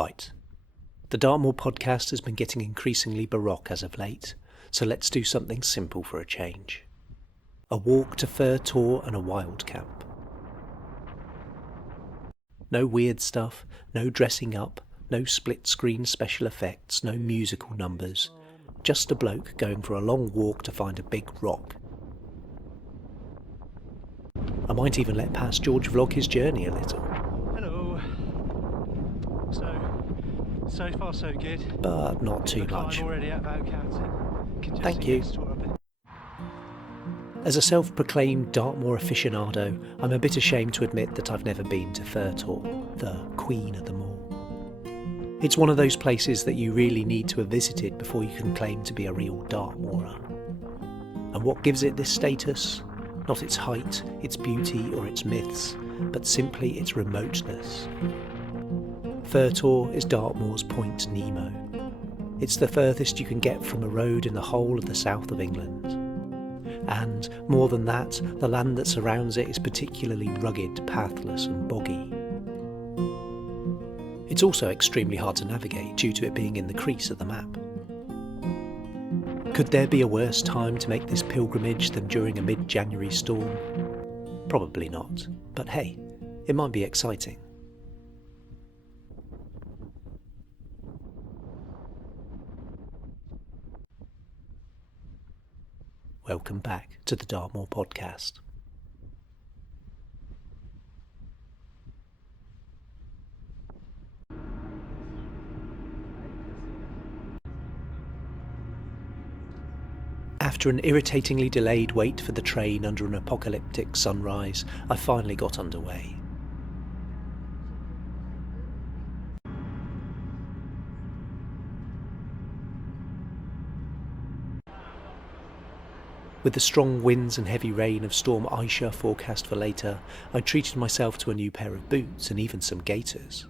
Right. The Dartmoor podcast has been getting increasingly baroque as of late, so let's do something simple for a change. A walk to Fur Tor and a wild camp. No weird stuff, no dressing up, no split-screen special effects, no musical numbers. Just a bloke going for a long walk to find a big rock. I might even let past George vlog his journey a little. Hello. So far so good. But not too much. I'm already at Outcampton. Thank you. As a self-proclaimed Dartmoor aficionado, I'm a bit ashamed to admit that I've never been to Fur Tor, the queen of them all. It's one of those places that you really need to have visited before you can claim to be a real Dartmoorer. And what gives it this status? Not its height, its beauty or its myths, but simply its remoteness. Fur Tor is Dartmoor's Point Nemo. It's the furthest you can get from a road in the whole of the south of England. And, more than that, the land that surrounds it is particularly rugged, pathless and boggy. It's also extremely hard to navigate due to it being in the crease of the map. Could there be a worse time to make this pilgrimage than during a mid-January storm? Probably not, but hey, it might be exciting. Welcome back to the Dartmoor podcast. After an irritatingly delayed wait for the train under an apocalyptic sunrise, I finally got underway. With the strong winds and heavy rain of Storm Aisha forecast for later, I treated myself to a new pair of boots and even some gaiters.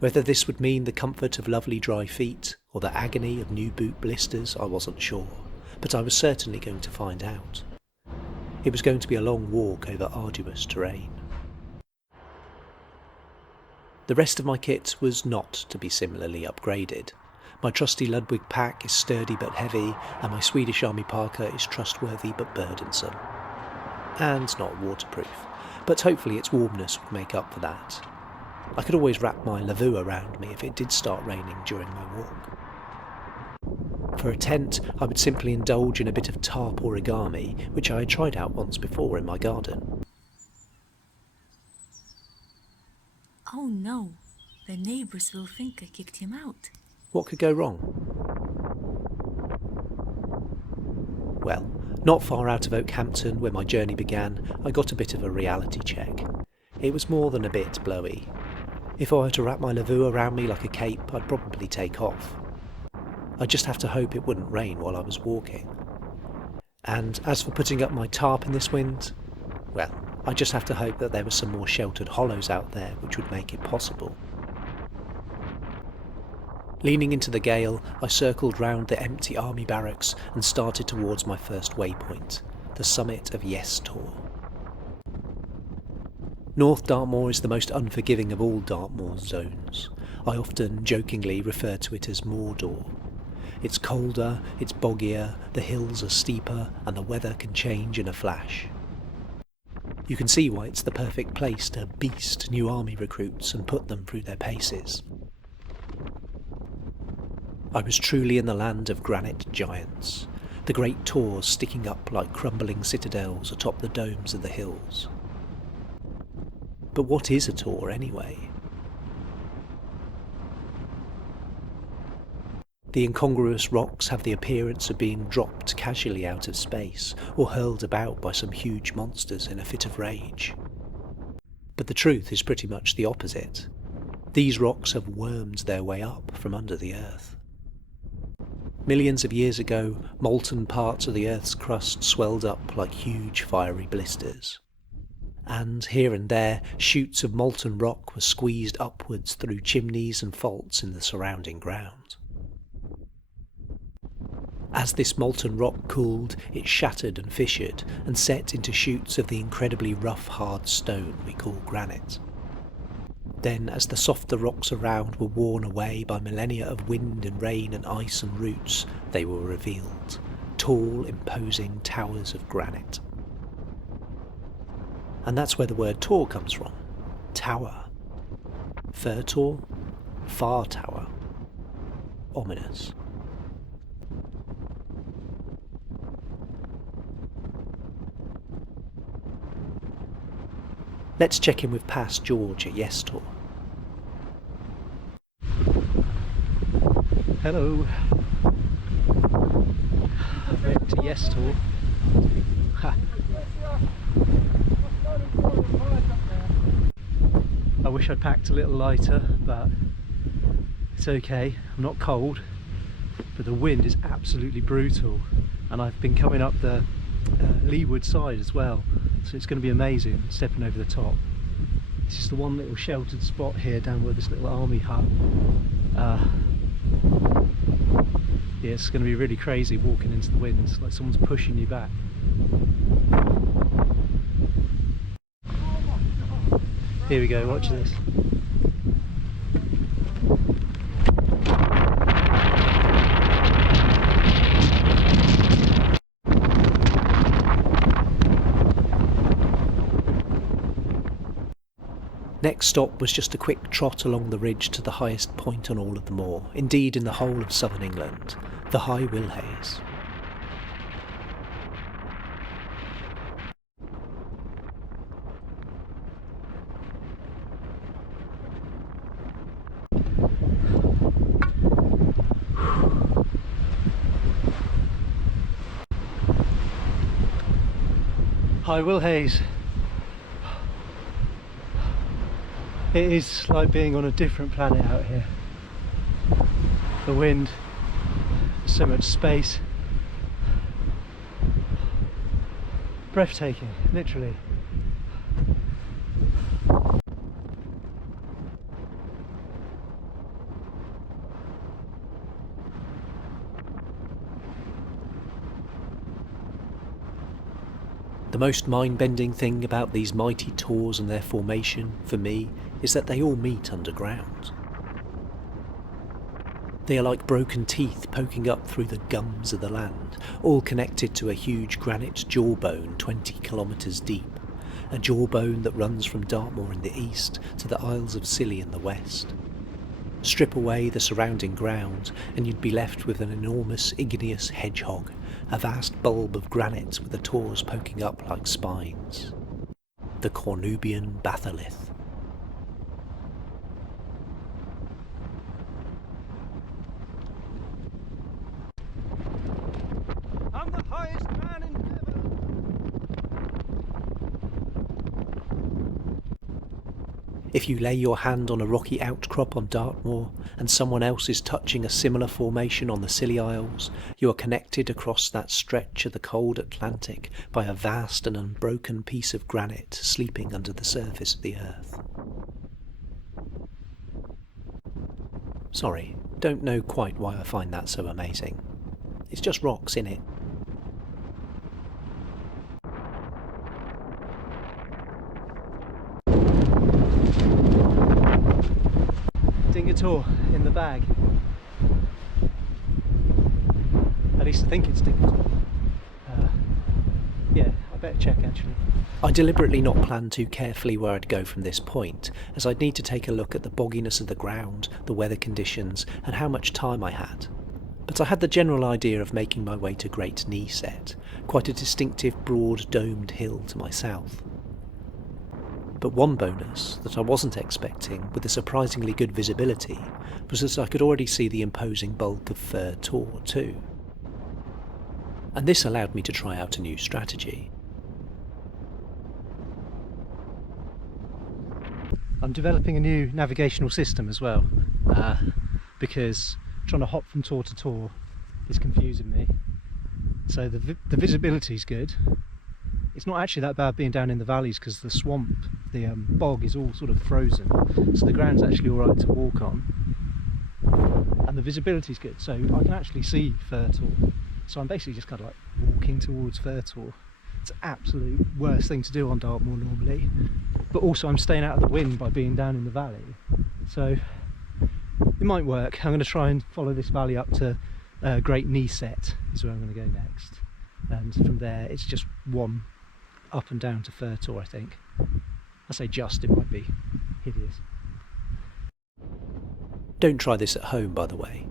Whether this would mean the comfort of lovely dry feet or the agony of new boot blisters, I wasn't sure, but I was certainly going to find out. It was going to be a long walk over arduous terrain. The rest of my kit was not to be similarly upgraded. My trusty Ludwig pack is sturdy but heavy, and my Swedish Army parka is trustworthy but burdensome. And not waterproof, but hopefully its warmness would make up for that. I could always wrap my lavoo around me if it did start raining during my walk. For a tent, I would simply indulge in a bit of tarp origami, which I had tried out once before in my garden. Oh no, the neighbors will think I kicked him out. What could go wrong? Well, not far out of Oakhampton, where my journey began, I got a bit of a reality check. It was more than a bit blowy. If I were to wrap my lavoo around me like a cape, I'd probably take off. I'd just have to hope it wouldn't rain while I was walking. And as for putting up my tarp in this wind, well, I just have to hope that there were some more sheltered hollows out there which would make it possible. Leaning into the gale, I circled round the empty army barracks and started towards my first waypoint, the summit of Yes Tor. North Dartmoor is the most unforgiving of all Dartmoor's zones. I often jokingly refer to it as Mordor. It's colder, it's boggier, the hills are steeper, and the weather can change in a flash. You can see why it's the perfect place to beast new army recruits and put them through their paces. I was truly in the land of granite giants, the great tors sticking up like crumbling citadels atop the domes of the hills. But what is a tor anyway? The incongruous rocks have the appearance of being dropped casually out of space or hurled about by some huge monsters in a fit of rage. But the truth is pretty much the opposite. These rocks have wormed their way up from under the earth. Millions of years ago, molten parts of the Earth's crust swelled up like huge fiery blisters. And here and there, shoots of molten rock were squeezed upwards through chimneys and faults in the surrounding ground. As this molten rock cooled, it shattered and fissured and set into shoots of the incredibly rough, hard stone we call granite. Then, as the softer rocks around were worn away by millennia of wind and rain and ice and roots, they were revealed, tall, imposing towers of granite. And that's where the word tor comes from. Tower. Fur Tor, far tower. Ominous. Let's check in with past George at Yes Tor. Hello. I've been to Yes Tor. Ha. I wish I'd packed a little lighter, but it's okay. I'm not cold, but the wind is absolutely brutal, and I've been coming up the leeward side as well, so it's going to be amazing stepping over the top. This is the one little sheltered spot here down where this little army hut. Yeah, it's going to be really crazy walking into the wind. It's like someone's pushing you back. Here we go, watch this. Next stop was just a quick trot along the ridge to the highest point on all of the moor, indeed in the whole of southern England, the High Willhays. High Willhays. It is like being on a different planet out here. The wind, so much space. Breathtaking, literally. The most mind-bending thing about these mighty tors and their formation, for me, is that they all meet underground. They are like broken teeth poking up through the gums of the land, all connected to a huge granite jawbone 20 kilometres deep, a jawbone that runs from Dartmoor in the east to the Isles of Scilly in the west. Strip away the surrounding ground and you'd be left with an enormous igneous hedgehog, a vast bulb of granite with the tors poking up like spines. The Cornubian batholith. I'm the highest man in heaven. If you lay your hand on a rocky outcrop on Dartmoor and someone else is touching a similar formation on the Scilly Isles, you are connected across that stretch of the cold Atlantic by a vast and unbroken piece of granite sleeping under the surface of the earth. Sorry, don't know quite why I find that so amazing. It's just rocks, innit? Dingator in the bag. At least I think it's Dingator. Yeah, I better check actually. I deliberately not planned too carefully where I'd go from this point, as I'd need to take a look at the bogginess of the ground, the weather conditions, and how much time I had. But I had the general idea of making my way to Great Kneeset, quite a distinctive broad domed hill to my south. But one bonus that I wasn't expecting, with a surprisingly good visibility, was that I could already see the imposing bulk of Fur Tor too. And this allowed me to try out a new strategy. I'm developing a new navigational system as well, because trying to hop from tor to tor is confusing me. So the visibility is good. It's not actually that bad being down in the valleys because the swamp, the bog is all sort of frozen, so the ground's actually alright to walk on. And the visibility is good, so I can actually see Fur Tor. So I'm basically just kind of like walking towards Fur Tor. It's absolute worst thing to do on Dartmoor normally, but also I'm staying out of the wind by being down in the valley, so it might work. I'm going to try and follow this valley up to Great Knee Set is where I'm going to go next, and from there it's just one up and down to Fur Tor, I think. I say just, it might be hideous. Don't try this at home, by the way.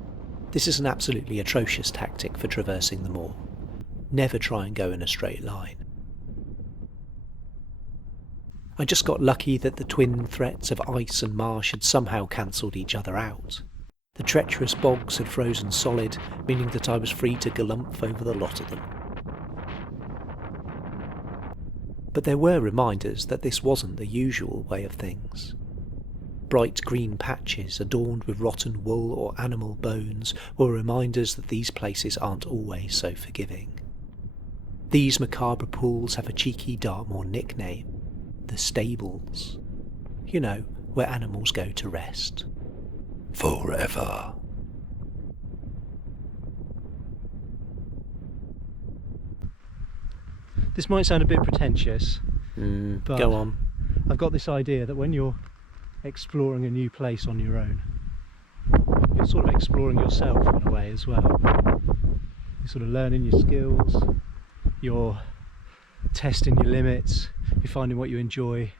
This is an absolutely atrocious tactic for traversing the moor. Never try and go in a straight line. I just got lucky that the twin threats of ice and marsh had somehow cancelled each other out. The treacherous bogs had frozen solid, meaning that I was free to galumph over the lot of them. But there were reminders that this wasn't the usual way of things. Bright green patches adorned with rotten wool or animal bones were reminders that these places aren't always so forgiving. These macabre pools have a cheeky Dartmoor nickname, the stables. You know, where animals go to rest. Forever. This might sound a bit pretentious, but go on. I've got this idea that when you're exploring a new place on your own, you're sort of exploring yourself in a way as well. You're sort of learning your skills, you're testing your limits, you're finding what you enjoy,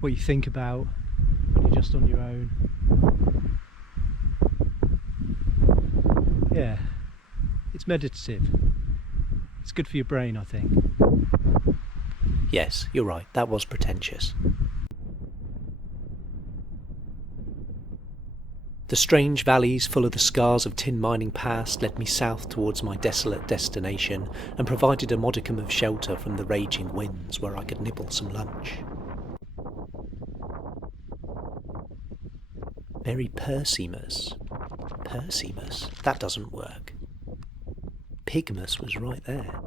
what you think about when you're just on your own. Yeah, it's meditative. It's good for your brain, I think. Yes, you're right, that was pretentious. The strange valleys full of the scars of tin mining past led me south towards my desolate destination and provided a modicum of shelter from the raging winds where I could nibble some lunch. Very Persimus. Persimus? That doesn't work. Pygmus was right there.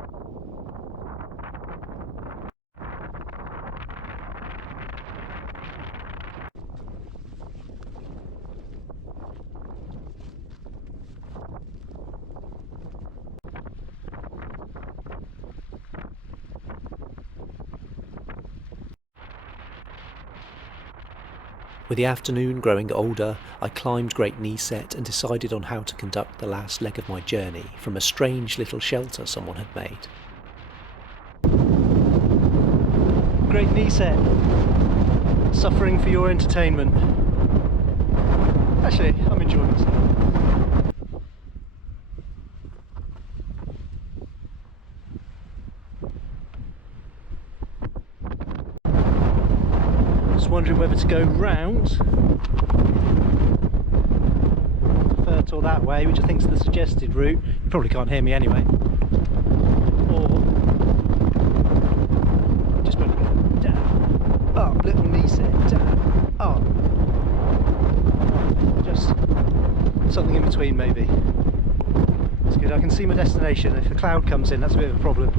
With the afternoon growing older, I climbed Great Knee Set and decided on how to conduct the last leg of my journey from a strange little shelter someone had made. Great Knee Set. Suffering for your entertainment. Actually, I'm enjoying myself. Just wondering whether to go round Fur Tor that way, which I think is the suggested route. You probably can't hear me anyway. Or just going to go down, up, little knee set, down, up. Just something in between maybe. It's good, I can see my destination. If a cloud comes in, that's a bit of a problem.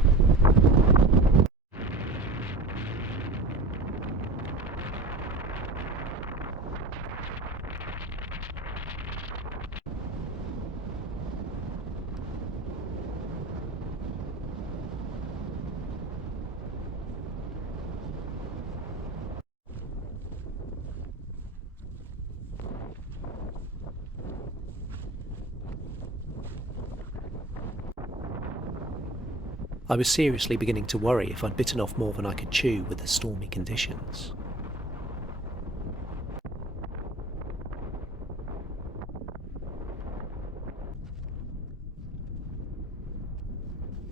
I was seriously beginning to worry if I'd bitten off more than I could chew with the stormy conditions.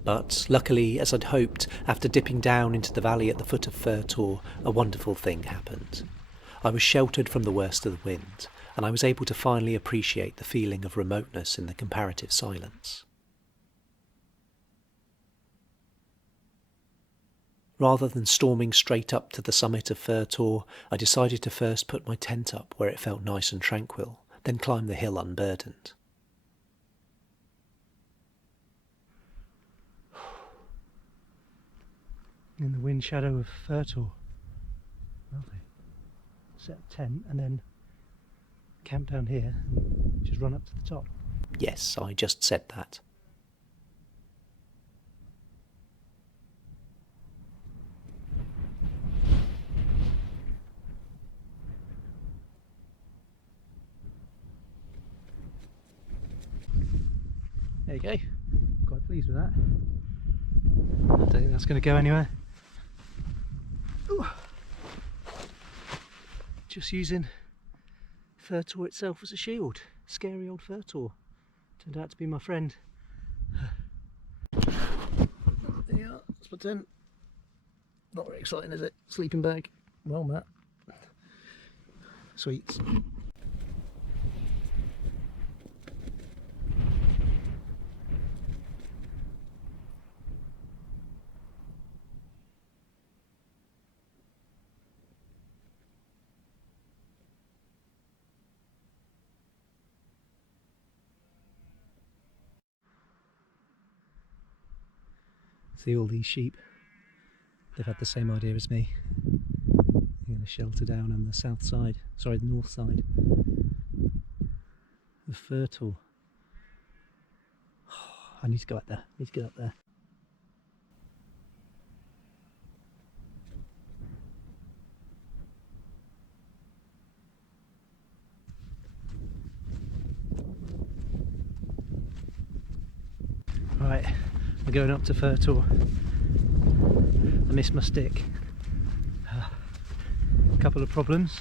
But luckily, as I'd hoped, after dipping down into the valley at the foot of Fur Tor, a wonderful thing happened. I was sheltered from the worst of the wind, and I was able to finally appreciate the feeling of remoteness in the comparative silence. Rather than storming straight up to the summit of Fur Tor, I decided to first put my tent up where it felt nice and tranquil, then climb the hill unburdened. In the wind shadow of Fur Tor. Lovely. Set a tent and then camp down here and just run up to the top. Yes, I just said that. There you go. Quite pleased with that. I don't think that's going to go anywhere. Ooh. Just using Fur Tor itself as a shield. Scary old Fur Tor. Turned out to be my friend. There you are, that's my tent. Not very exciting, is it? Sleeping bag. Well, Matt. Sweets. See all these sheep, they've had the same idea as me. They're going to shelter down on the south side, sorry, the north side of Fur Tor. I need to go up there, I need to get up there. Right, we're going up to Fur Tor. I missed my stick. A couple of problems.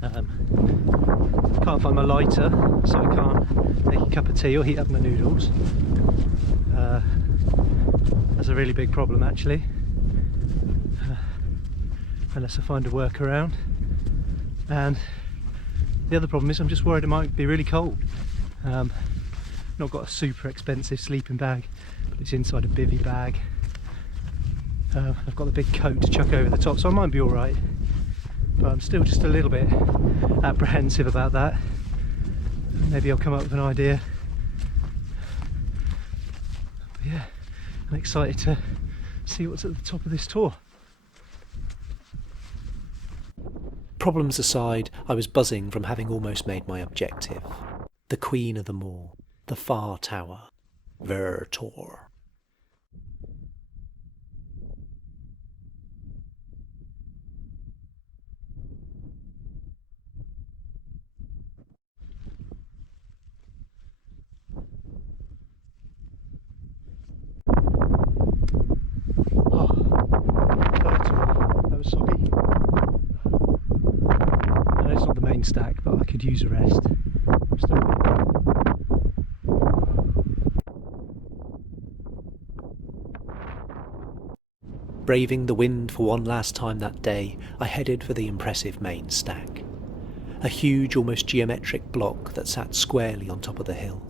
Can't find my lighter, so I can't make a cup of tea or heat up my noodles. That's a really big problem actually. Unless I find a workaround. And the other problem is I'm just worried it might be really cold. Not got a super expensive sleeping bag, but it's inside a bivvy bag. I've got the big coat to chuck over the top, so I might be alright. But I'm still just a little bit apprehensive about that. Maybe I'll come up with an idea. But yeah, I'm excited to see what's at the top of this tour. Problems aside, I was buzzing from having almost made my objective. The queen of them all, the Far Tower, Fur Tor. Oh, that was soggy. I know it's not the main stack, but I could use a rest. I'm still Braving the wind for one last time that day, I headed for the impressive main stack. A huge, almost geometric block that sat squarely on top of the hill.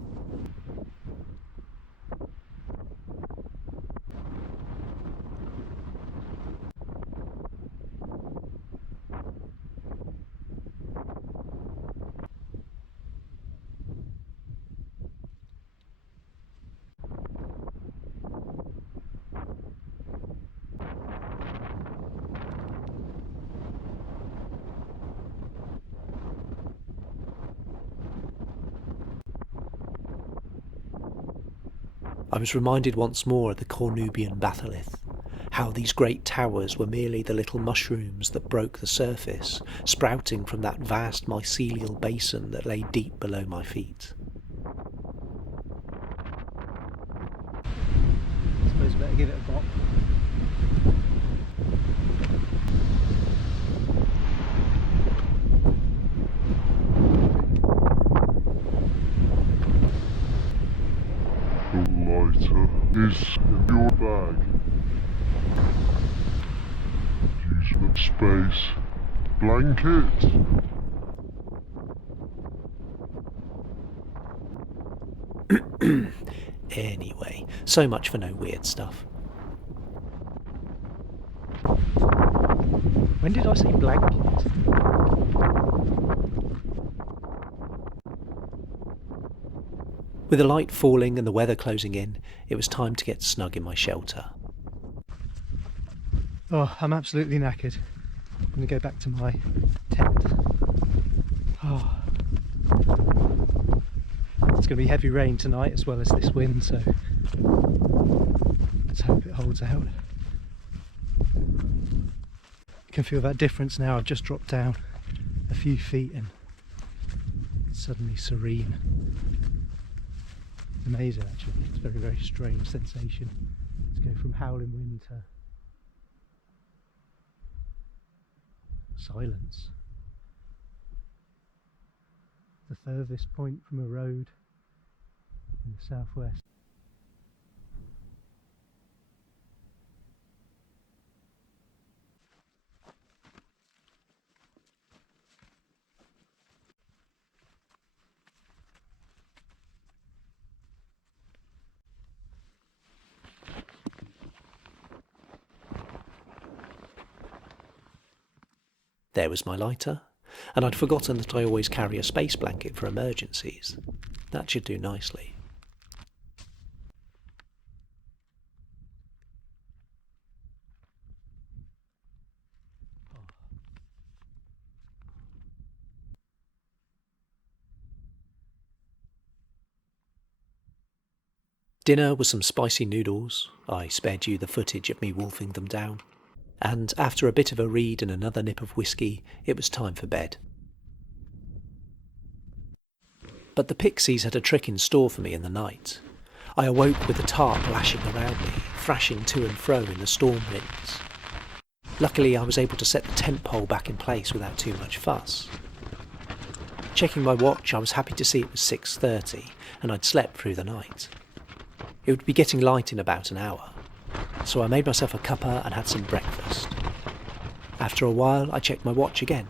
I was reminded once more of the Cornubian batholith, how these great towers were merely the little mushrooms that broke the surface, sprouting from that vast mycelial basin that lay deep below my feet. I suppose I better give it a bop. Lighter is in your bag. Use the space blanket. Anyway, so much for no weird stuff. When did I say blanket? With the light falling and the weather closing in, it was time to get snug in my shelter. Oh, I'm absolutely knackered. I'm going to go back to my tent. Oh. It's going to be heavy rain tonight as well as this wind, so let's hope it holds out. You can feel that difference now. I've just dropped down a few feet and it's suddenly serene. amazing actually. It's a very, very strange sensation to go from howling wind to silence. The furthest point from a road in the southwest. There was my lighter, and I'd forgotten that I always carry a space blanket for emergencies. That should do nicely. Dinner was some spicy noodles. I spared you the footage of me wolfing them down. And after a bit of a read and another nip of whiskey, it was time for bed. But the pixies had a trick in store for me in the night. I awoke with the tarp lashing around me, thrashing to and fro in the storm winds. Luckily, I was able to set the tent pole back in place without too much fuss. Checking my watch, I was happy to see it was 6:30, and I'd slept through the night. It would be getting light in about an hour, so I made myself a cuppa and had some breakfast. After a while, I checked my watch again.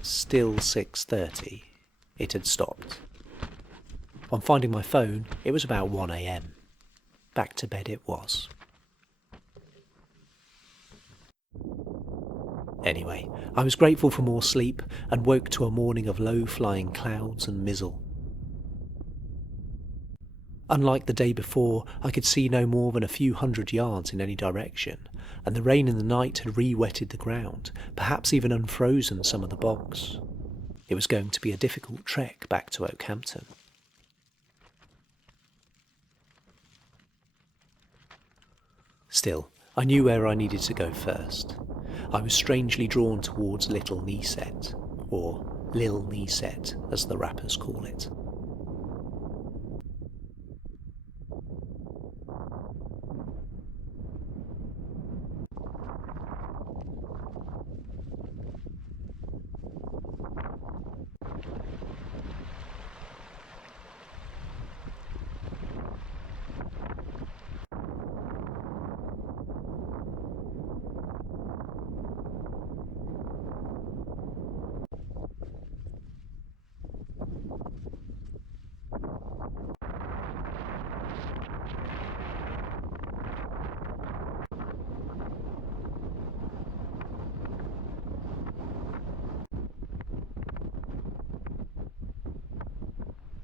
Still 6:30. It had stopped. On finding my phone, it was about 1 a.m. Back to bed it was. Anyway, I was grateful for more sleep and woke to a morning of low-flying clouds and mizzle. Unlike the day before, I could see no more than a few hundred yards in any direction, and the rain in the night had re-wetted the ground, perhaps even unfrozen some of the bogs. It was going to be a difficult trek back to Oakhampton. Still, I knew where I needed to go first. I was strangely drawn towards Little Kneeset, or Lil Kneeset as the rappers call it.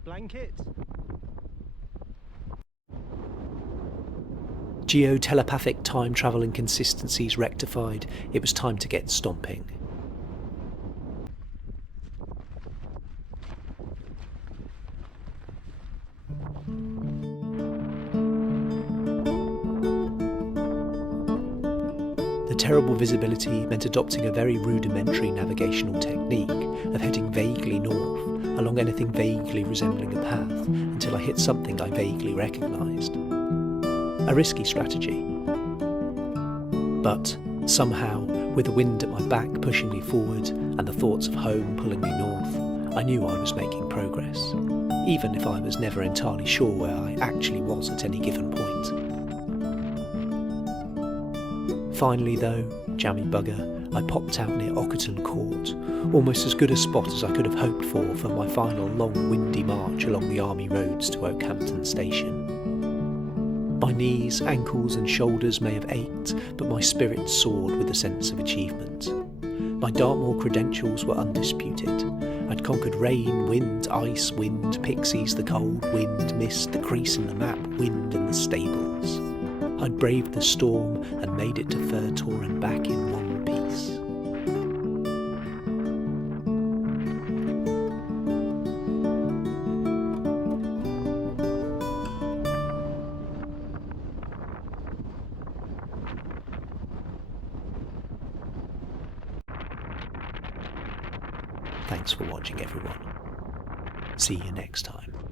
Blanket? Geo-telepathic time travel inconsistencies rectified, it was time to get stomping. The terrible visibility meant adopting a very rudimentary navigational technique of heading vaguely north along anything vaguely resembling a path until I hit something I vaguely recognised. A risky strategy. But somehow, with the wind at my back pushing me forward and the thoughts of home pulling me north, I knew I was making progress, even if I was never entirely sure where I actually was at any given point. Finally though, jammy bugger, I popped out near Ockerton Court, almost as good a spot as I could have hoped for my final long windy march along the army roads to Oakhampton Station. My knees, ankles and shoulders may have ached, but my spirit soared with a sense of achievement. My Dartmoor credentials were undisputed. I'd conquered rain, wind, ice, wind, pixies, the cold, wind, mist, the crease in the map, wind and the stables. I'd braved the storm and made it to Fur Tor and back in one piece. Thanks for watching everyone. See you next time.